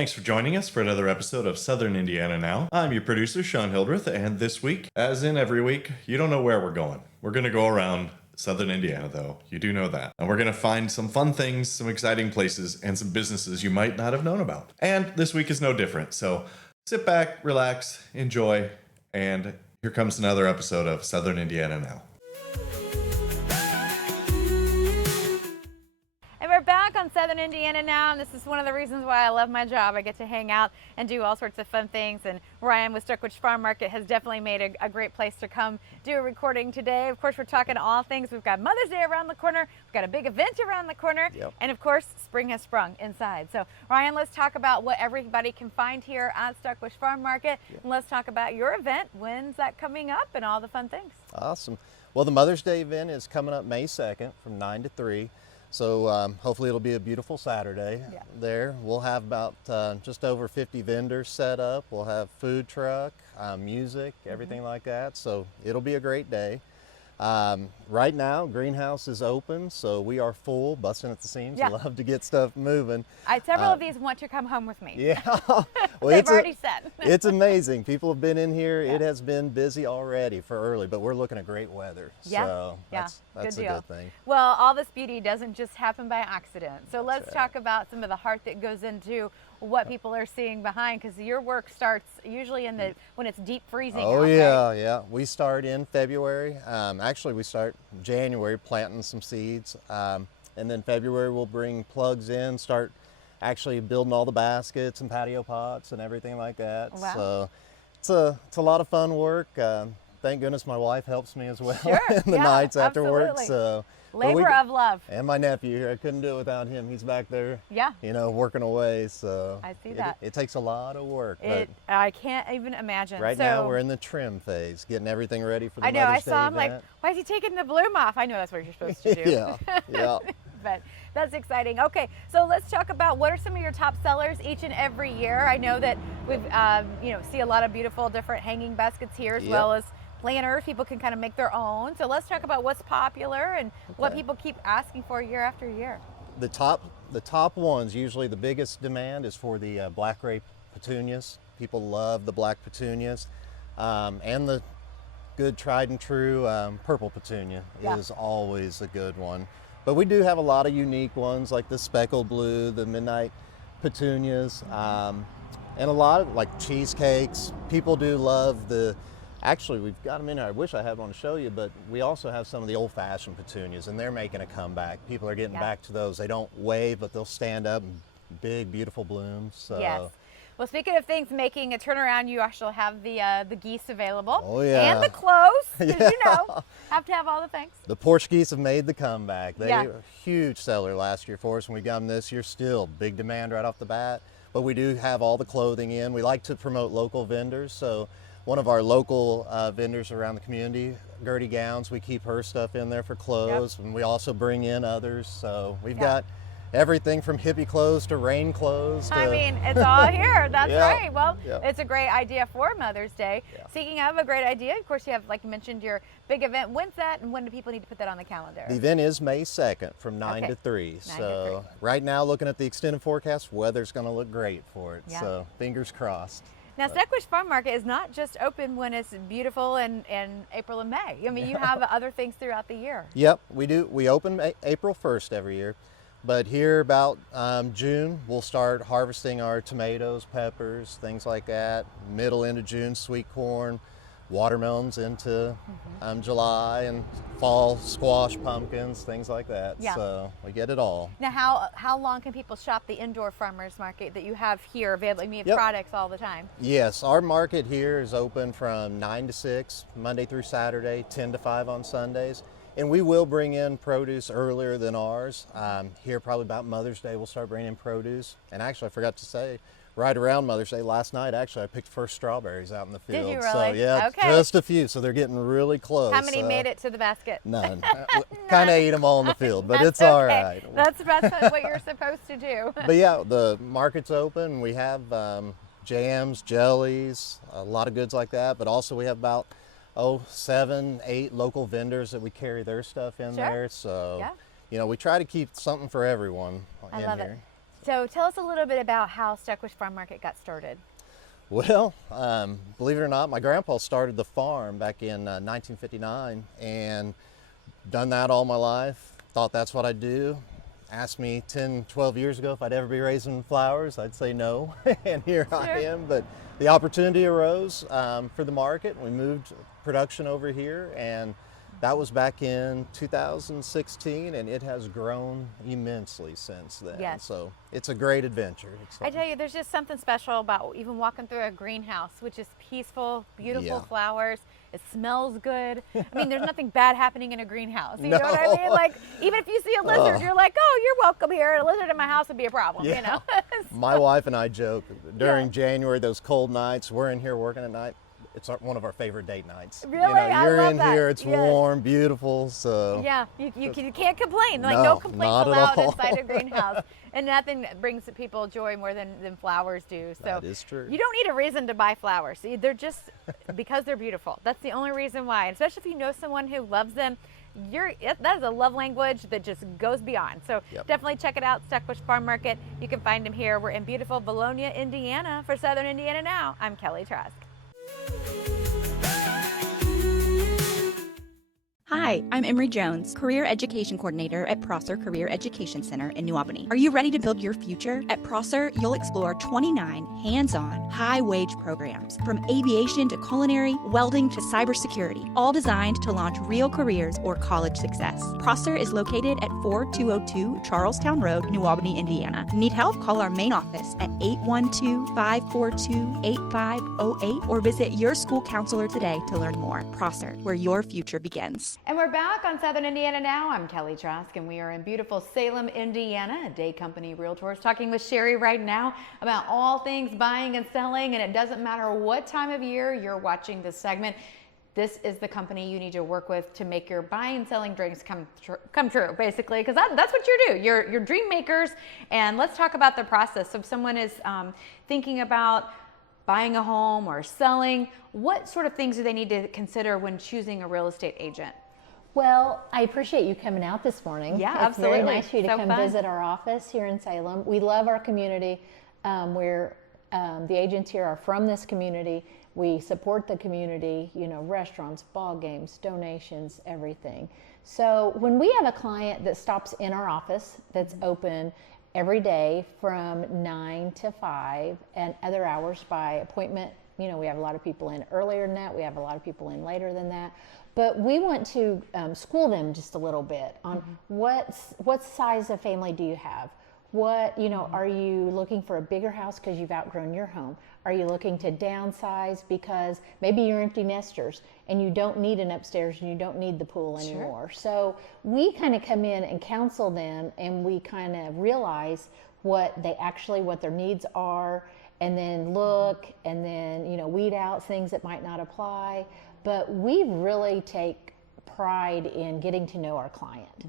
Thanks for joining us for another episode of Southern Indiana Now. I'm your producer, Sean Hildreth, and this week, as in every week, you don't know where we're going. We're going to go around Southern Indiana, though. You do know that. And we're going to find some fun things, some exciting places, and some businesses you might not have known about. And this week is no different. So sit back, relax, enjoy, and here comes another episode of Southern Indiana Now. We're back on Southern Indiana Now, and this is one of the reasons why I love my job. I get to hang out and do all sorts of fun things, and Ryan with Stuckwish Farm Market has definitely made a great place to come do a recording today. Of course, we're talking all things. We've got Mother's Day around the corner, we've got a big event around the corner, and of course, spring has sprung inside. So Ryan, let's talk about what everybody can find here at Stuckwish Farm Market, and let's talk about your event. When's that coming up and all the fun things? Awesome. Well, the Mother's Day event is coming up May 2nd from 9 to 3. So hopefully it'll be a beautiful Saturday there. We'll have about just over 50 vendors set up. We'll have food truck, music, everything like that. So it'll be a great day. Right now, greenhouse is open, so we are full, busting at the seams. We love to get stuff moving. Several of these want to come home with me. Yeah. Well, they've already said. It's amazing. People have been in here. It has been busy already for early, but we're looking at great weather. So that's a good thing. Well, all this beauty doesn't just happen by accident. So let's talk about some of the heart that goes into what people are seeing behind, because your work starts usually when it's deep freezing. Oh, yeah. We start in February. Actually, we start January planting some seeds, and then February we'll bring plugs in, start actually building all the baskets and patio pots and everything like that. Wow. So it's a lot of fun work. Thank goodness my wife helps me as well in the nights after work. So labor of love. And my nephew here, I couldn't do it without him. He's back there, working away. So I see that. It takes a lot of work. I can't even imagine. Right now we're in the trim phase, getting everything ready for the Mother's Day I saw him event. like, why is he taking the bloom off? I know that's what you're supposed to do. Yeah. But that's exciting. Okay, so let's talk about what are some of your top sellers each and every year. I know that we've see a lot of beautiful different hanging baskets here, as well as planters. People can kind of make their own. So let's talk about what's popular and what people keep asking for year after year. The top ones, usually the biggest demand is for the black grape petunias. People love the black petunias, and the good tried and true purple petunia is always a good one. But we do have a lot of unique ones like the speckled blue, the midnight petunias, and a lot of like cheesecakes. People do love actually we've got them in here. I wish I had one to show you, but we also have some of the old-fashioned petunias, and they're making a comeback. People are getting back to those. They don't wave, but they'll stand up in big, beautiful blooms. So. Yes. Well, speaking of things making a turnaround, you actually have the geese available. Oh, yeah. And the clothes, because have to have all the things. The porch geese have made the comeback. They were a huge seller last year for us, and we got them this year. Still big demand right off the bat. But we do have all the clothing in. We like to promote local vendors, so one of our local vendors around the community, Gertie Gowns, we keep her stuff in there for clothes, and we also bring in others. So we've got everything from hippie clothes to rain clothes. I mean, it's all here. That's right. Well, it's a great idea for Mother's Day. Speaking of a great idea, of course, you have, like you mentioned, your big event. When's that, and when do people need to put that on the calendar? The event is May 2nd from 9 to 3. So right now, looking at the extended forecast, weather's going to look great for it. So fingers crossed. Now, Stuckwish Farm Market is not just open when it's beautiful in April and May. I mean, you have other things throughout the year. Yep, we do. We open April 1st every year. But here about June, we'll start harvesting our tomatoes, peppers, things like that. Middle into June, sweet corn, watermelons into July, and fall squash, pumpkins, things like that. So we get it all. Now, how long can people shop the indoor farmers market that you have here available? I mean, you have products all the time. Yes, our market here is open from 9 to 6, Monday through Saturday, 10 to 5 on Sundays. And we will bring in produce earlier than ours. Here probably about Mother's Day, we'll start bringing in produce. And actually, I forgot to say, right around Mother's Day last night, actually, I picked first strawberries out in the field. Did you really? So just a few, so they're getting really close. How many made it to the basket? None. Kind of ate them all in the field, but it's all right. That's what you're supposed to do. But yeah, the market's open. We have jams, jellies, a lot of goods like that, but also we have about 7, 8 local vendors that we carry their stuff in there. So, we try to keep something for everyone in here. So tell us a little bit about how Stuckwish Farm Market got started. Well, believe it or not, my grandpa started the farm back in 1959 and done that all my life. Thought that's what I'd do. Asked me 10, 12 years ago if I'd ever be raising flowers. I'd say no, and here I am. But the opportunity arose for the market. We moved production over here, and that was back in 2016, and it has grown immensely since then. Yes. So it's a great adventure. I tell you, there's just something special about even walking through a greenhouse, which is peaceful, beautiful flowers. It smells good. I mean, there's nothing bad happening in a greenhouse. You know what I mean? Like, even if you see a lizard, you're like, oh, you're welcome here. A lizard in my house would be a problem, you know? My wife and I joke during January, those cold nights, we're in here working at night. It's one of our favorite date nights. Really? You know, you're I love in that. here, it's warm, beautiful, so. Yeah, you can't complain. Like, no complaints allowed inside a greenhouse. And nothing brings people joy more than flowers do. So that is true. You don't need a reason to buy flowers. They're just because they're beautiful. That's the only reason why. Especially if you know someone who loves them. That is a love language that just goes beyond. So definitely check it out, Stuckwish Farm Market. You can find them here. We're in beautiful Bologna, Indiana. For Southern Indiana Now, I'm Kelly Trask. Hi, I'm Emery Jones, Career Education Coordinator at Prosser Career Education Center in New Albany. Are you ready to build your future? At Prosser, you'll explore 29 hands-on, high-wage programs, from aviation to culinary, welding to cybersecurity, all designed to launch real careers or college success. Prosser is located at 4202 Charlestown Road, New Albany, Indiana. Need help? Call our main office at 812-542-8508 or visit your school counselor today to learn more. Prosser, where your future begins. And we're back on Southern Indiana Now. I'm Kelly Trask, and we are in beautiful Salem, Indiana, at Day Company Realtors, talking with Sherry right now about all things buying and selling. And it doesn't matter what time of year you're watching this segment. This is the company you need to work with to make your buying and selling dreams come true, basically, because that's what you do. You're dream makers. And let's talk about the process. So if someone is thinking about buying a home or selling, what sort of things do they need to consider when choosing a real estate agent? Well, I appreciate you coming out this morning. Yeah, it's absolutely. Very nice of you to come fun. visit our office here in Salem. We love our community. The agents here are from this community. We support the community, you know, restaurants, ball games, donations, everything. So when we have a client that stops in our office that's open every day from 9 to 5 and other hours by appointment, you know, we have a lot of people in earlier than that. We have a lot of people in later than that. But we want to school them just a little bit on what size of family do you have? What, you know, are you looking for a bigger house because you've outgrown your home? Are you looking to downsize because maybe you're empty nesters and you don't need an upstairs and you don't need the pool anymore? Sure. So we kind of come in and counsel them, and we kind of realize what their needs are, and then look and then, you know, weed out things that might not apply. But we really take pride in getting to know our client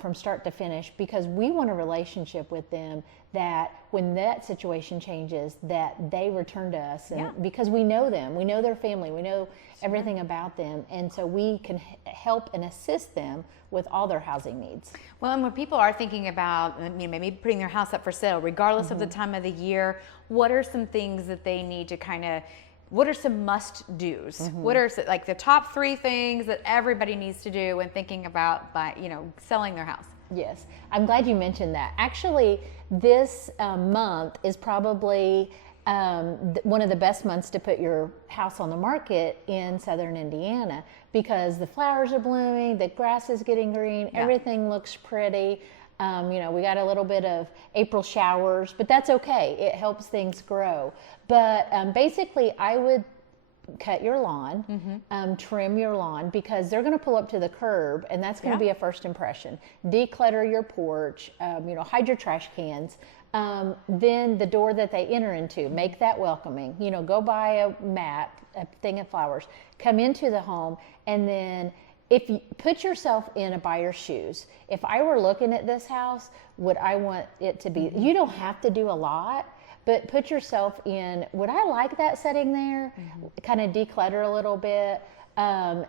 from start to finish, because we want a relationship with them that when that situation changes, that they return to us, and because we know them, we know their family, we know everything about them, and so we can help and assist them with all their housing needs. Well, and when people are thinking about maybe putting their house up for sale, regardless of the time of the year, what are some things that they need to what are some must-dos? What are like the top 3 things that everybody needs to do when thinking about selling their house? Yes, I'm glad you mentioned that. Actually, this month is probably one of the best months to put your house on the market in Southern Indiana, because the flowers are blooming, the grass is getting green, everything looks pretty. We got a little bit of April showers, but that's okay. It helps things grow. But basically, I would cut your lawn, trim your lawn, because they're going to pull up to the curb, and that's going to be a first impression. Declutter your porch, hide your trash cans. Then the door that they enter into, make that welcoming. Go buy a mat, a thing of flowers, come into the home, and then if you put yourself in a buyer's shoes, if I were looking at this house, would I want it to be, you don't have to do a lot, but put yourself in, would I like that setting there? Kind of declutter a little bit.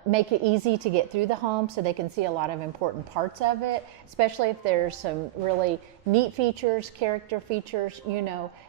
make it easy to get through the home so they can see a lot of important parts of it, especially if there's some really neat features, character features,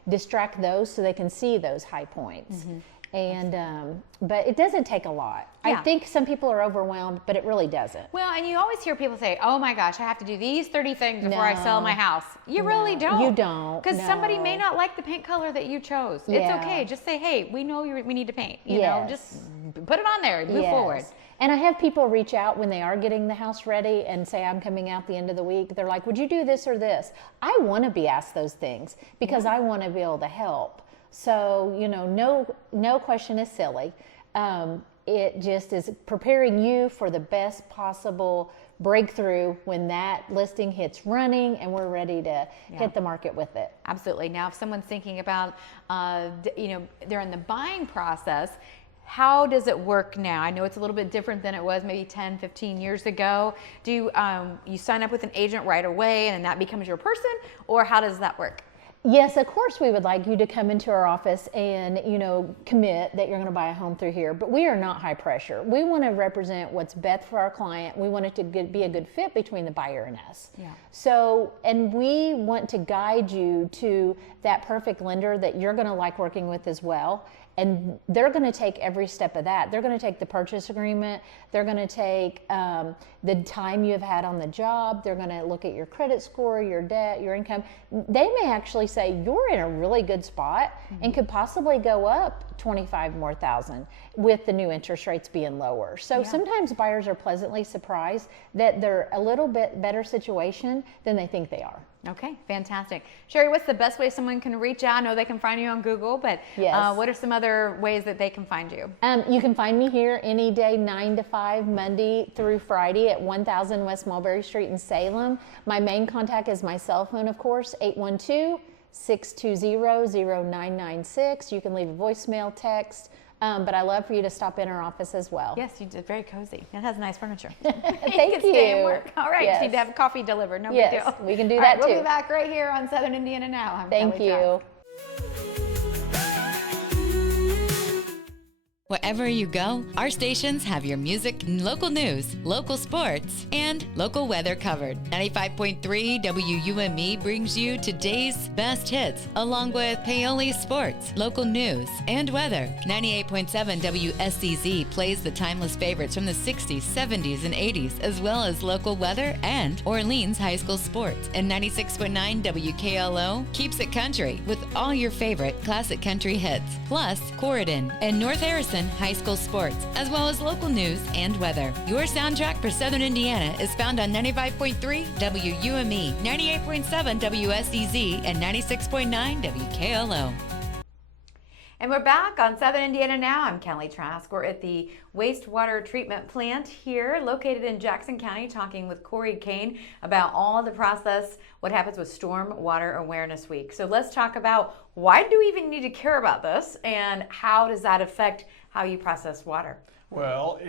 distract those so they can see those high points. And but it doesn't take a lot. Yeah. I think some people are overwhelmed, but it really doesn't. Well, and you always hear people say, oh my gosh, I have to do these 30 things before I sell my house. You really don't. You don't. Because somebody may not like the paint color that you chose. It's okay. Just say, hey, we know we need to paint. You know, just put it on there, move forward. And I have people reach out when they are getting the house ready and say, I'm coming out the end of the week. They're like, would you do this or this? I want to be asked those things because I want to be able to help. So, no question is silly. It just is preparing you for the best possible breakthrough when that listing hits running and we're ready to hit the market with it. Absolutely. Now, if someone's thinking about, they're in the buying process, how does it work now? I know it's a little bit different than it was maybe 10, 15 years ago. Do you sign up with an agent right away and then that becomes your person, or how does that work? Yes, of course we would like you to come into our office and, commit that you're going to buy a home through here, but we are not high pressure. We want to represent what's best for our client. We want it to be a good fit between the buyer and us. Yeah. So, and we want to guide you to that perfect lender that you're going to like working with as well. And they're going to take every step of that. They're going to take the purchase agreement. They're going to take the time you've had on the job. They're going to look at your credit score, your debt, your income. They may actually say you're in a really good spot and could possibly go up 25 more thousand with the new interest rates being lower. So sometimes buyers are pleasantly surprised that they're a little bit better situation than they think they are. Okay, fantastic. Sherry, what's the best way someone can reach out? I know they can find you on Google, but what are some other ways that they can find you? You can find me here any day, 9 to 5, Monday through Friday at 1000 West Mulberry Street in Salem. My main contact is my cell phone, of course, 812-620-0996. You can leave a voicemail, text. But I love for you to stop in our office as well. Yes, you did. Very cozy. It has nice furniture. Thank you. Stay and work. All right. Yes. You need to have coffee delivered. No big deal. We can do that too. We'll be back right here on Southern Indiana Now. I'm Thank Kelly you. Trask. Wherever you go, our stations have your music, local news, local sports, and local weather covered. 95.3 WUME brings you today's best hits, along with Paoli Sports, local news, and weather. 98.7 WSCZ plays the timeless favorites from the 60s, 70s, and 80s, as well as local weather and Orleans High School sports. And 96.9 WKLO keeps it country with all your favorite classic country hits, plus Corridon and North Harrison High School sports, as well as local news and weather. Your soundtrack for Southern Indiana is found on 95.3 WUME, 98.7 WSEZ, and 96.9 WKLO. And we're back on Southern Indiana Now. I'm Kelly Trask. We're at the wastewater treatment plant here located in Jackson County, talking with Corey Kane about all the process, what happens with Storm Water Awareness Week. So let's talk about why do we even need to care about this and how does that affect how you process water? Well,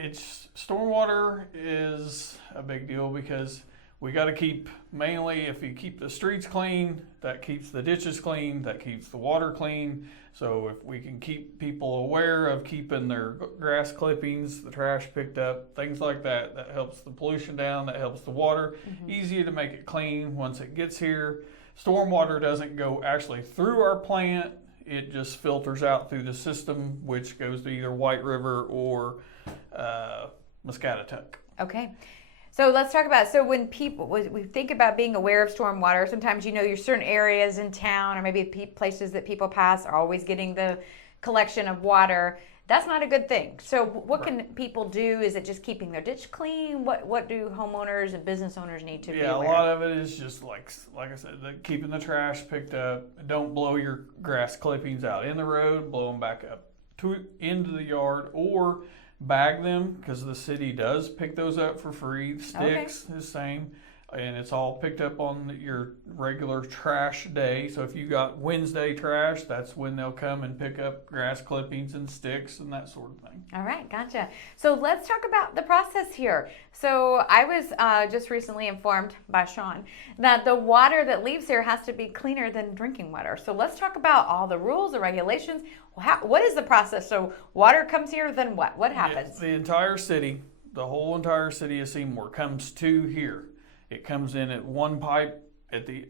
stormwater is a big deal because we got to keep, mainly if you keep the streets clean, that keeps the ditches clean, that keeps the water clean. So if we can keep people aware of keeping their grass clippings, the trash picked up, things like that, that helps the pollution down, that helps the water. Easier to make it clean once it gets here. Stormwater doesn't go actually through our plant. It just filters out through the system, which goes to either White River or Muscatatuck. Okay. So let's talk about, so when we think about being aware of stormwater, sometimes there's certain areas in town or maybe places that people pass are always getting the collection of water. That's not a good thing. So what can people do? Is it just keeping their ditch clean? What do homeowners and business owners need to be aware of? Yeah, a lot of it is just like I said, keeping the trash picked up. Don't blow your grass clippings out in the road, blow them back up into the yard, or bag them, because the city does pick those up for free. Sticks, the same. and it's all picked up on your regular trash day. So if you got Wednesday trash, that's when they'll come and pick up grass clippings and sticks and that sort of thing. All right, gotcha. So let's talk about the process here. So I was just recently informed by Sean that the water that leaves here has to be cleaner than drinking water. So let's talk about all the rules, the regulations. What is the process? So water comes here, then what? What happens? Yes, the entire city, the whole entire city of Seymour comes to here. It comes in at one pipe at the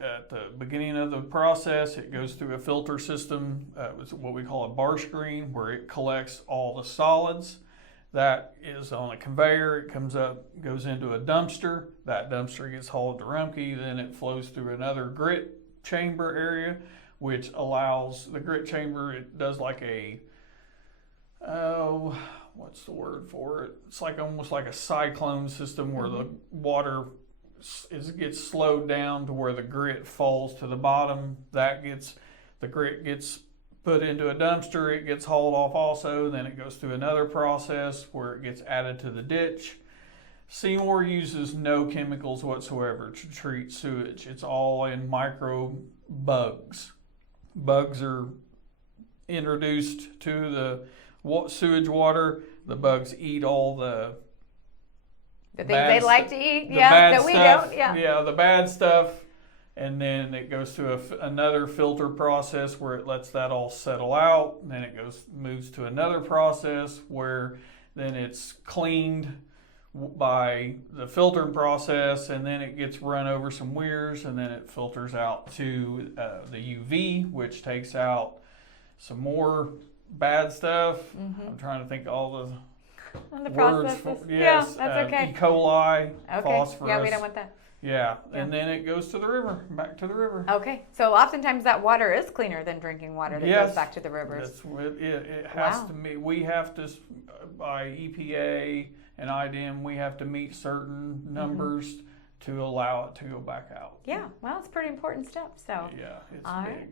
beginning of the process. It goes through a filter system, what we call a bar screen, where it collects all the solids. That is on a conveyor. It comes up, goes into a dumpster. That dumpster gets hauled to Rumpke. Then it flows through another grit chamber area, which allows the grit chamber. It does like a what's the word for it? It's like almost like a cyclone system where the water gets slowed down to where the grit falls to the bottom. The grit gets put into a dumpster. It gets hauled off also. Then it goes through another process where it gets added to the ditch. Seymour uses no chemicals whatsoever to treat sewage. It's all in micro bugs. Bugs are introduced to the sewage water. The bugs eat all the things they like to eat, that we don't, Yeah, the bad stuff. And then it goes through another filter process where it lets that all settle out. And then it moves to another process where then it's cleaned by the filtering process, and then it gets run over some weirs, and then it filters out to the UV, which takes out some more bad stuff. I'm trying to think of all the words. Yes, that's okay. E. coli, Okay. phosphorus. Yeah, we don't want that. Yeah, and then it goes to the river, back to the river. Okay, so oftentimes that water is cleaner than drinking water that goes back to the rivers. It has to be. We have to, by EPA and IDM, we have to meet certain numbers to allow it to go back out. Yeah, well, it's a pretty important step. So yeah, it's all big. Right.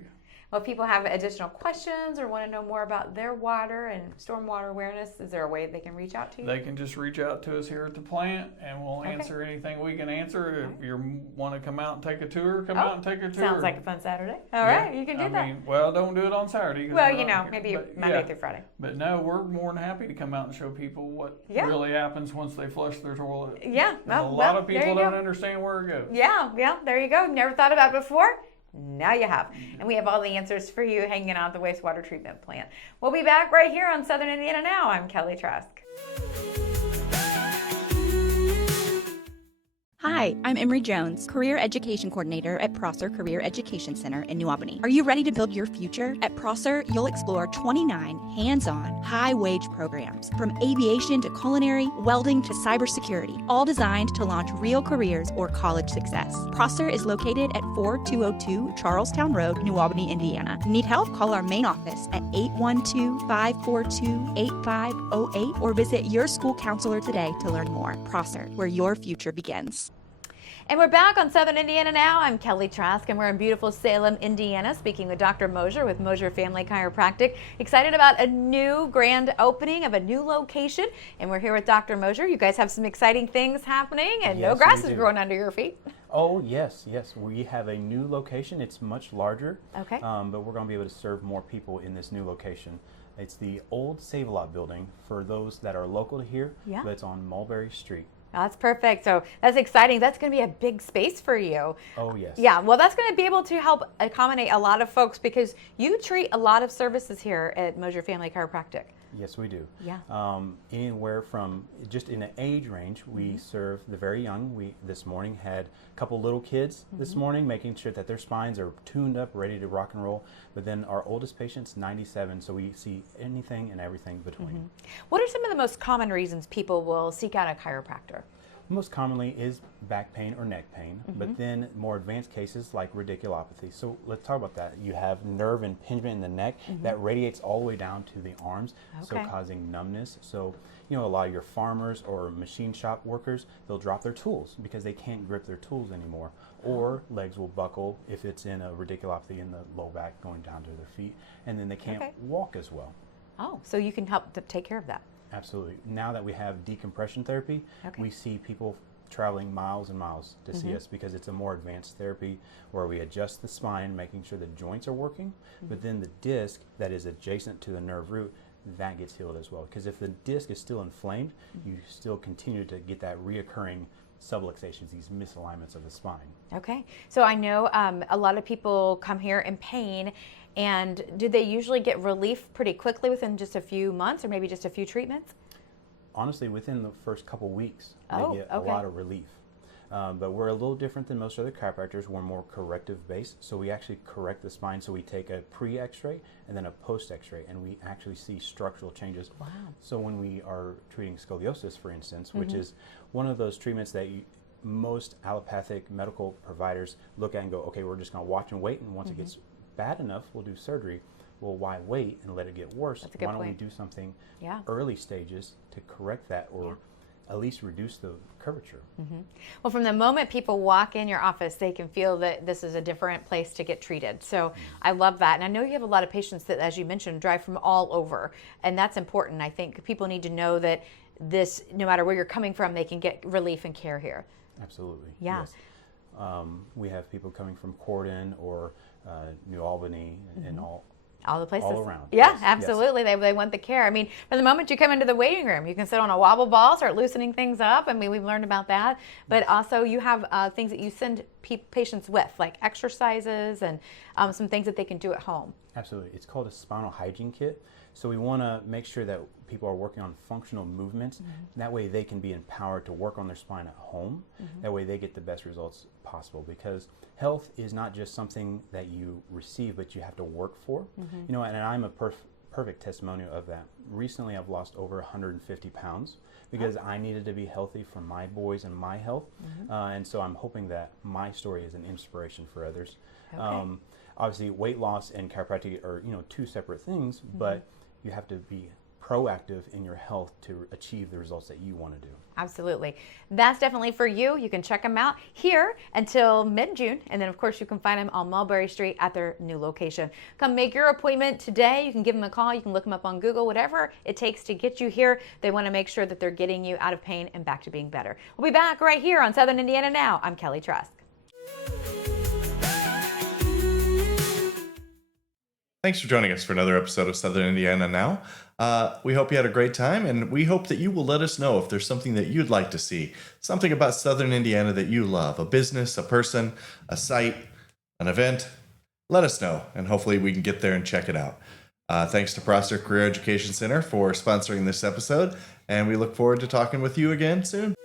Well, if people have additional questions or want to know more about their water and stormwater awareness, is there a way they can reach out to you? They can just reach out to us here at the plant, and we'll answer anything we can answer. If you want to come out and take a tour, come out and take a tour. Sounds like a fun Saturday. All right, you can do that. Well, don't do it on Saturday. Well, maybe Monday through Friday. But no, we're more than happy to come out and show people what really happens once they flush their toilet. Yeah, a lot of people don't understand where it goes. Yeah, there you go. Never thought about it before. Now you have. And we have all the answers for you hanging out at the wastewater treatment plant. We'll be back right here on Southern Indiana Now. I'm Kelly Trask. Hi, I'm Emery Jones, Career Education Coordinator at Prosser Career Education Center in New Albany. Are you ready to build your future? At Prosser, you'll explore 29 hands-on, high-wage programs, from aviation to culinary, welding to cybersecurity, all designed to launch real careers or college success. Prosser is located at 4202 Charlestown Road, New Albany, Indiana. Need help? Call our main office at 812-542-8508 or visit your school counselor today to learn more. Prosser, where your future begins. And we're back on Southern Indiana Now. I'm Kelly Trask, and we're in beautiful Salem, Indiana, speaking with Dr. Mosier with Mosier Family Chiropractic. Excited about a new grand opening of a new location, and we're here with Dr. Mosier. You guys have some exciting things happening, and no grass is growing under your feet. Oh, yes. We have a new location. It's much larger, okay. But we're going to be able to serve more people in this new location. It's the old Save-A-Lot building for those that are local to here. Yeah. That's on Mulberry Street. That's perfect. So that's exciting. That's going to be a big space for you. Oh, yes. Yeah, well, that's going to be able to help accommodate a lot of folks because you treat a lot of services here at Mosier Family Chiropractic. Yes, we do. Yeah. Anywhere from, just in an age range, we serve the very young. We this morning had a couple little kids this morning, making sure that their spines are tuned up, ready to rock and roll. But then our oldest patient's 97, so we see anything and everything between. What are some of the most common reasons people will seek out a chiropractor? Most commonly is back pain or neck pain, but then more advanced cases like radiculopathy. So let's talk about that. You have nerve impingement in the neck that radiates all the way down to the arms, so causing numbness. So, a lot of your farmers or machine shop workers, they'll drop their tools because they can't grip their tools anymore. Or legs will buckle if it's in a radiculopathy in the low back going down to their feet, and then they can't walk as well. Oh, so you can help to take care of that. Absolutely. Now that we have decompression therapy, we see people traveling miles and miles to see us, because it's a more advanced therapy where we adjust the spine, making sure the joints are working, but then the disc that is adjacent to the nerve root, that gets healed as well. Because if the disc is still inflamed, you still continue to get that reoccurring subluxations, these misalignments of the spine. Okay, so I know a lot of people come here in pain, and do they usually get relief pretty quickly within just a few months or maybe just a few treatments? Honestly, within the first couple weeks, Oh, they get okay. a lot of relief. But we're a little different than most other chiropractors. We're more corrective based, so we actually correct the spine. So we take a pre-X-ray and then a post-X-ray, and we actually see structural changes. Wow. So when we are treating scoliosis, for instance, which is one of those treatments that most allopathic medical providers look at and go, okay, we're just going to watch and wait, and once it gets bad enough, we'll do surgery. Well, why wait and let it get worse? That's a good Why don't point. we do something Yeah. early stages to correct that, or at least reduce the curvature? Well, from the moment people walk in your office, they can feel that this is a different place to get treated. So I love that. And I know you have a lot of patients that, as you mentioned, drive from all over. And that's important. I think people need to know that this, no matter where you're coming from, they can get relief and care here. Absolutely. Yeah. Yes. We have people coming from Corden or New Albany and All the places. all around. Yeah, Yes, yes. absolutely. They want the care. I mean, from the moment you come into the waiting room, you can sit on a wobble ball, start loosening things up. I mean, we've learned about that. But also you have things that you send patients with, like exercises and some things that they can do at home. Absolutely. It's called a spinal hygiene kit. So we want to make sure that people are working on functional movements. That way they can be empowered to work on their spine at home. That way they get the best results possible, because health is not just something that you receive, but you have to work for. You know, and I'm a perfect testimonial of that. Recently I've lost over 150 pounds because I needed to be healthy for my boys and my health. And so I'm hoping that my story is an inspiration for others. Okay. Obviously weight loss and chiropractic are, you know, two separate things, but you have to be proactive in your health to achieve the results that you want to do. Absolutely. That's definitely for you. You can check them out here until mid-June. And then, of course, you can find them on Mulberry Street at their new location. Come make your appointment today. You can give them a call. You can look them up on Google, whatever it takes to get you here. They want to make sure that they're getting you out of pain and back to being better. We'll be back right here on Southern Indiana Now. I'm Kelly Trask. Thanks for joining us for another episode of Southern Indiana Now. We hope you had a great time, and we hope that you will let us know if there's something that you'd like to see, something about Southern Indiana that you love, a business, a person, a site, an event. Let us know, and hopefully we can get there and check it out. Thanks to Prosser Career Education Center for sponsoring this episode, and we look forward to talking with you again soon.